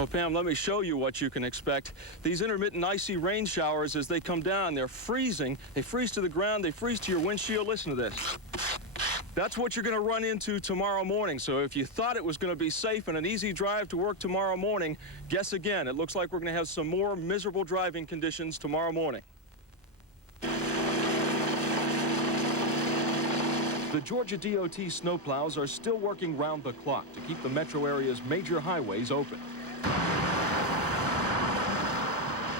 Well, Pam, let me show you what you can expect. These intermittent icy rain showers, as they come down, they're freezing. They freeze to the ground. They freeze to your windshield. Listen to this. That's what you're going to run into tomorrow morning. So if you thought it was going to be safe and an easy drive to work tomorrow morning, guess again. It looks like we're going to have some more miserable driving conditions tomorrow morning. The Georgia DOT snowplows are still working round the clock to keep the metro area's major highways open.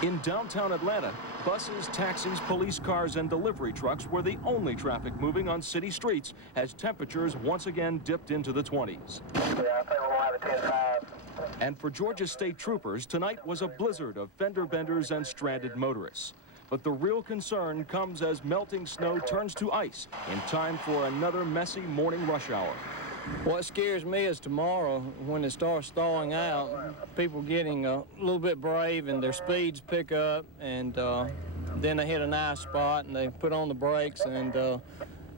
In downtown Atlanta, buses, taxis, police cars, and delivery trucks were the only traffic moving on city streets as temperatures once again dipped into the 20s. Yeah, I think we're going to have a 10-5. And for Georgia State Troopers, tonight was a blizzard of fender benders and stranded motorists. But the real concern comes as melting snow turns to ice in time for another messy morning rush hour. What scares me is tomorrow when it starts thawing out, people getting a little bit brave and their speeds pick up, and then they hit an ice spot and they put on the brakes and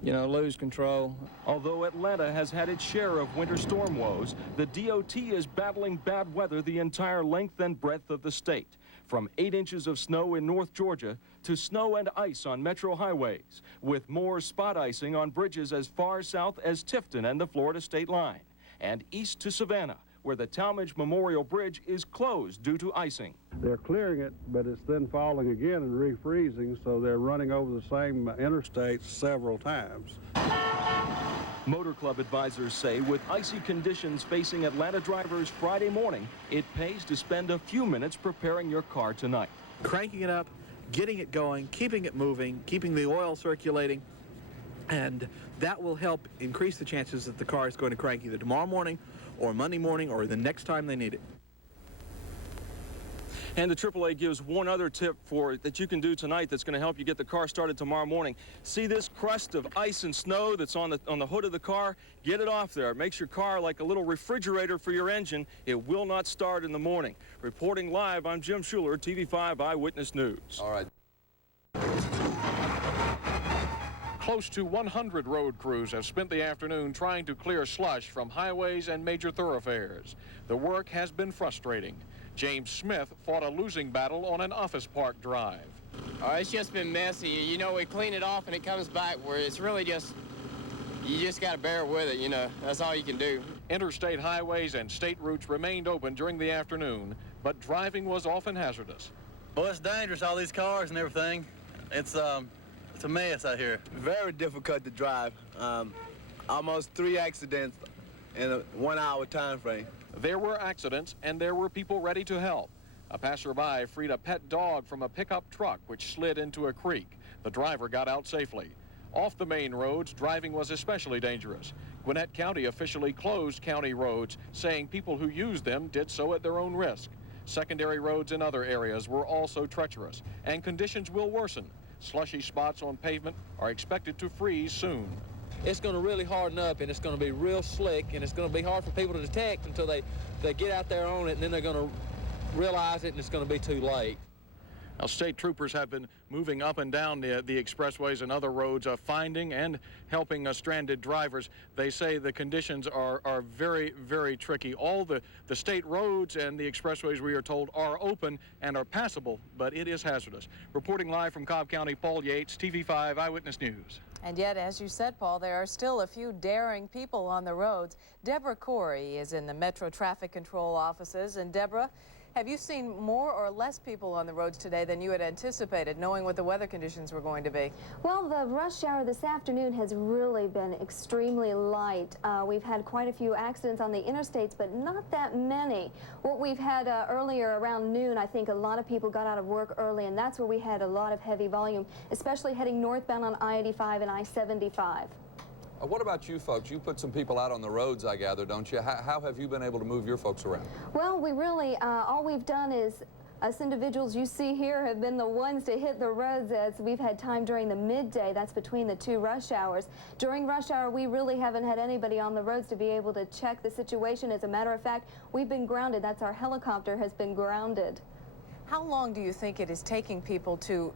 lose control. Although Atlanta has had its share of winter storm woes, the DOT is battling bad weather the entire length and breadth of the state. From 8 inches of snow in North Georgia to snow and ice on metro highways, with more spot icing on bridges as far south as Tifton and the Florida state line, and east to Savannah, where the Talmadge Memorial Bridge is closed due to icing. They're clearing it, but it's then falling again and refreezing, so they're running over the same interstates several times. Motor Club advisors say with icy conditions facing Atlanta drivers Friday morning, it pays to spend a few minutes preparing your car tonight. Cranking it up, getting it going, keeping it moving, keeping the oil circulating, and that will help increase the chances that the car is going to crank either tomorrow morning or Monday morning or the next time they need it. And the AAA gives one other tip that you can do tonight that's going to help you get the car started tomorrow morning. See this crust of ice and snow that's on the hood of the car? Get it off there. It makes your car like a little refrigerator for your engine. It will not start in the morning. Reporting live, I'm Jim Schuler, TV5 Eyewitness News. All right. Close to 100 road crews have spent the afternoon trying to clear slush from highways and major thoroughfares. The work has been frustrating. James Smith fought a losing battle on an office park drive. It's just been messy. You know, we clean it off and it comes back where it's really just, you just got to bear with it, you know. That's all you can do. Interstate highways and state routes remained open during the afternoon, but driving was often hazardous. Well, it's dangerous, all these cars and everything. It's a mess out here. Very difficult to drive. Almost 3 accidents in a 1 hour time frame. There were accidents and there were people ready to help. A passerby freed a pet dog from a pickup truck which slid into a creek. The driver got out safely. Off the main roads, driving was especially dangerous. Gwinnett County officially closed county roads, saying people who used them did so at their own risk. Secondary roads in other areas were also treacherous, and conditions will worsen. Slushy spots on pavement are expected to freeze soon. It's going to really harden up, and it's going to be real slick, and it's going to be hard for people to detect until they get out there on it, and then they're going to realize it, and it's going to be too late. Now, state troopers have been moving up and down the expressways and other roads, finding and helping stranded drivers. They say the conditions are very, very tricky. All the state roads and the expressways, we are told, are open and are passable, but it is hazardous. Reporting live from Cobb County, Paul Yates, TV5 Eyewitness News. And yet, as you said, Paul, there are still a few daring people on the roads. Deborah Corey is in the Metro Traffic Control offices. And Deborah, have you seen more or less people on the roads today than you had anticipated, knowing what the weather conditions were going to be? Well, the rush hour this afternoon has really been extremely light. We've had quite a few accidents on the interstates, but not that many. What we've had earlier around noon, I think a lot of people got out of work early, and that's where we had a lot of heavy volume, especially heading northbound on I-85 and I-75. What about you folks? You put some people out on the roads, I gather, don't you? How have you been able to move your folks around? Well, we really, all we've done is, us individuals you see here have been the ones to hit the roads as we've had time during the midday. That's between the 2 rush hours. During rush hour, we really haven't had anybody on the roads to be able to check the situation. As a matter of fact, we've been grounded. That's our helicopter has been grounded. How long do you think it is taking people to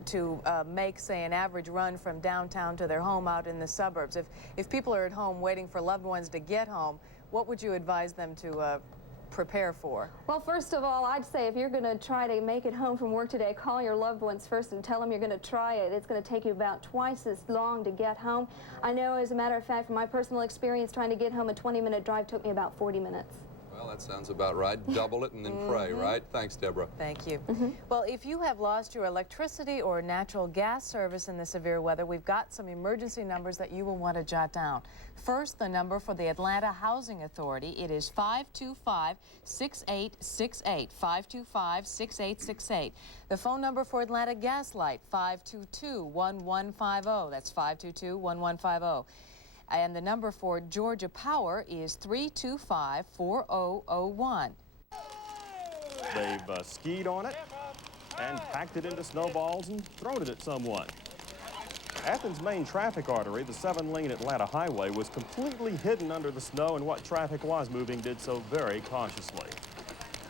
make, say, an average run from downtown to their home out in the suburbs? If people are at home waiting for loved ones to get home, what would you advise them to prepare for? Well, first of all, I'd say if you're going to try to make it home from work today, call your loved ones first and tell them you're going to try it. It's going to take you about twice as long to get home. I know, as a matter of fact, from my personal experience, trying to get home, a 20-minute drive took me about 40 minutes. Well, that sounds about right. Double it and then pray, right? Thanks, Deborah. Thank you. Well, if you have lost your electricity or natural gas service in the severe weather, we've got some emergency numbers that you will want to jot down. First, the number for the Atlanta Housing Authority. It is 525-6868, 525-6868. The phone number for Atlanta Gaslight, 522-1150. That's 522-1150. And the number for Georgia Power is 325-4001. They've skied on it and packed it into snowballs and thrown it at someone. Athens' main traffic artery, the 7-lane Atlanta Highway, was completely hidden under the snow, and what traffic was moving did so very cautiously.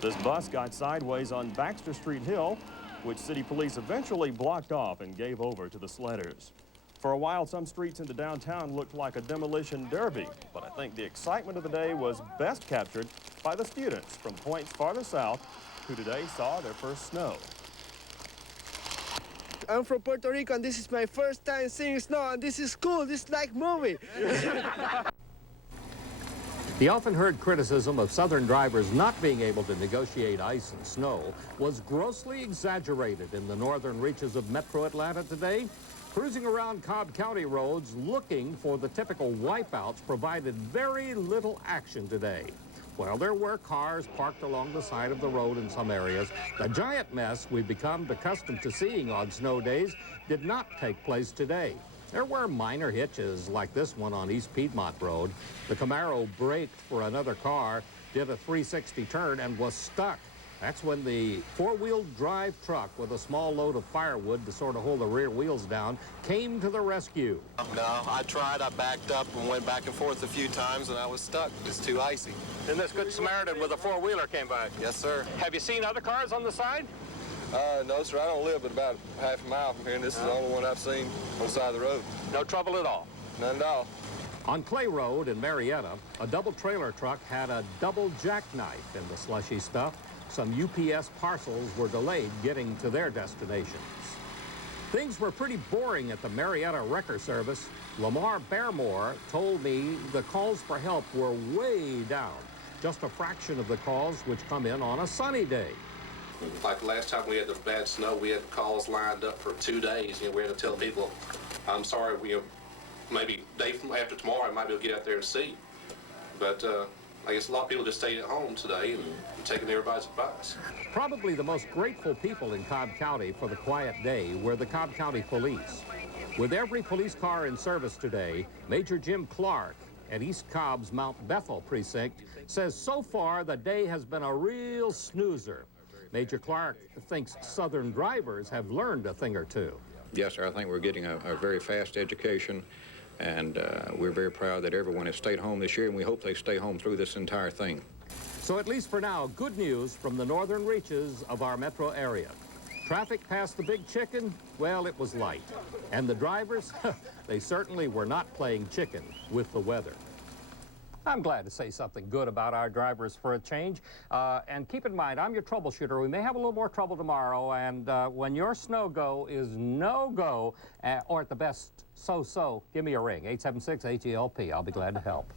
This bus got sideways on Baxter Street Hill, which city police eventually blocked off and gave over to the sledders. For a while, some streets into downtown looked like a demolition derby, but I think the excitement of the day was best captured by the students from points farther south who today saw their first snow. I'm from Puerto Rico, and this is my first time seeing snow, and this is cool. This is like movie. The often heard criticism of Southern drivers not being able to negotiate ice and snow was grossly exaggerated in the northern reaches of Metro Atlanta today. Cruising around Cobb County roads looking for the typical wipeouts provided very little action today. While there were cars parked along the side of the road in some areas, the giant mess we've become accustomed to seeing on snow days did not take place today. There were minor hitches like this one on East Piedmont Road. The Camaro braked for another car, did a 360 turn, and was stuck. That's when the four-wheel drive truck with a small load of firewood to sort of hold the rear wheels down came to the rescue. No, I tried. I backed up and went back and forth a few times, and I was stuck. It's too icy. And this Good Samaritan with a four-wheeler came by? Yes, sir. Have you seen other cars on the side? No, sir. I don't live but about half a mile from here, and this is the only one I've seen on the side of the road. No trouble at all? None at all. On Clay Road in Marietta, a double trailer truck had a double jackknife in the slushy stuff. Some UPS parcels were delayed getting to their destinations. Things were pretty boring at the Marietta Wrecker Service. Lamar Baremore told me the calls for help were way down, just a fraction of the calls which come in on a sunny day. Like last time we had the bad snow, we had calls lined up for 2 days. We had to tell people, I'm sorry, maybe day after tomorrow I might be able to get out there and see. But I guess a lot of people just stayed at home today and taking everybody's advice. Probably the most grateful people in Cobb County for the quiet day were the Cobb County Police. With every police car in service today, Major Jim Clark at East Cobb's Mount Bethel precinct says so far the day has been a real snoozer. Major Clark thinks Southern drivers have learned a thing or two. Yes, sir. I think we're getting a very fast education, and we're very proud that everyone has stayed home this year, and we hope they stay home through this entire thing. So at least for now, good news from the northern reaches of our metro area. Traffic past the Big Chicken, well, it was light. And the drivers, they certainly were not playing chicken with the weather. I'm glad to say something good about our drivers for a change. And keep in mind, I'm your troubleshooter. We may have a little more trouble tomorrow, and when your snow-go is no-go, or at the best, so-so, give me a ring, 876-HELP. I'll be glad to help.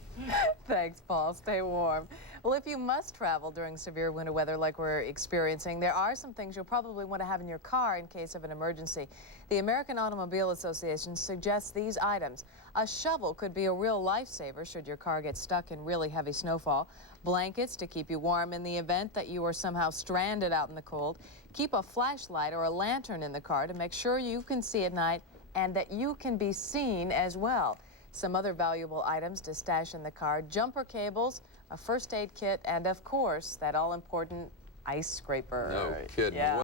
Thanks, Paul. Stay warm. Well, if you must travel during severe winter weather like we're experiencing, there are some things you'll probably want to have in your car in case of an emergency. The American Automobile Association suggests these items. A shovel could be a real lifesaver should your car get stuck in really heavy snowfall. Blankets to keep you warm in the event that you are somehow stranded out in the cold. Keep a flashlight or a lantern in the car to make sure you can see at night and that you can be seen as well. Some other valuable items to stash in the car: jumper cables, a first aid kit, and of course, that all-important ice scraper. No kidding. Yeah.